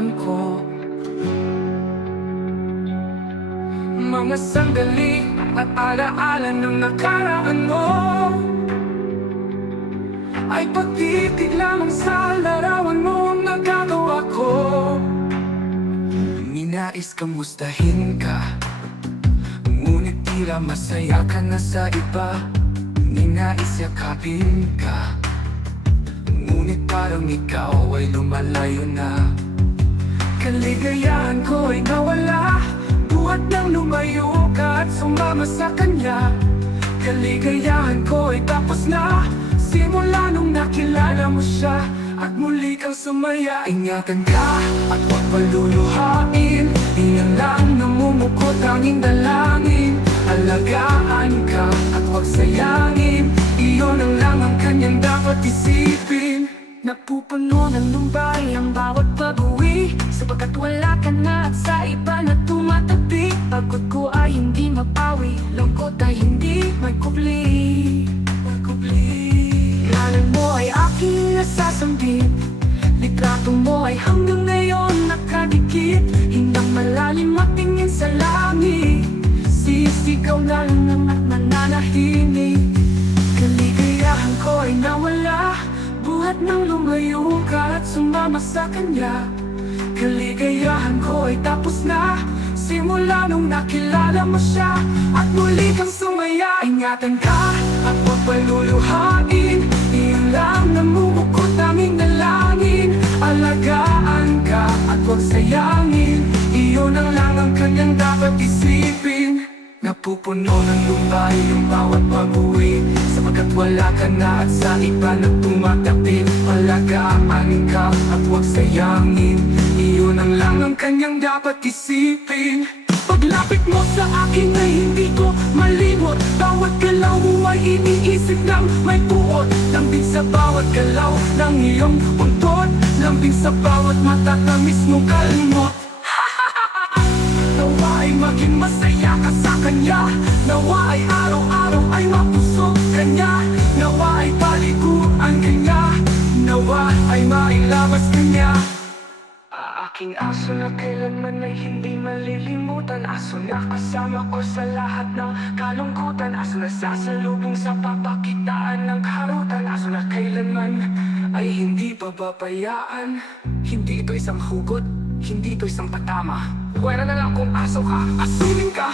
larawan ko. Mga sandali at alaala ng nakaraan mo ay pagtitig lamang sa larawan mo ang nagagawa ko. Ninais kang gustahin ka, ngunit tila masaya ka na sa iba. Ninais yakapin ka, ngunit parang ikaw ay lumalayo na. Kaligayahan ko ay nawala, buhat nang lumayo ka at sumama sa kanya. Kaligayahan ko ay tapos na, simula nung nakilala mo siya at muli kang sumaya. Ingatan ka at huwag paluluhain, iyan lang namumukot tanging dalangin. Alagaan ka at huwag sayangin, iyon ang lang ang kanyang dapat isipin. Napupuno ng lumbay ang bawat pag-uwi, sapagkat wala ka na at sa iba na tumatabi. Pagod ko ay hindi mapawi, lungkot ay hindi may kubli. Ngalan mo ay aking nasasambit, litrato mo ay hanggang ngayon nakadikit. Hindang malalim matingin sa langit, sisigaw na lang at mananahimik. Kaligayahan ko ay nawala, buhat nang lumayo ka at sumama sa kanya. Kaligayahan ko ay tapos na, simula nung nakilala mo siya at muli kang sumaya. Ingatan ka at huwag paluluhain, iyon lang namumukot tanging dalangin. Alagaan ka at huwag sayangin, iyon ang lang ang kanyang dapat isipin. Napupuno ng lumbay yung bawat pag-uwi, sapagkat wala ka na at sa iba na tumatapin. Alagaan ka at huwag sayangin, iyon ang lang ang kanyang dapat isipin. Paglapit mo sa akin ay hindi ko malimot, bawat galaw mo ay iniisip ng may buot. Lambing sa bawat galaw ng iyong buntot, lambing sa bawat matatamis mong kalmot. Nawa ay maging masaya ka sa kanya, nawa ay araw-araw ay mapusok kanya, nawa ay paliguan kanya, nawa ay mailabas kanya. Aking aso na kailanman ay hindi malilimutan, aso na kasama ko sa lahat ng kalungkutan, aso na sasalubong sa papakitaan ng karutan, aso na kailanman ay hindi pababayaan. Hindi ito isang hugot, hindi ito isang patama. Pwera na lang kung aso ka, asunin ka.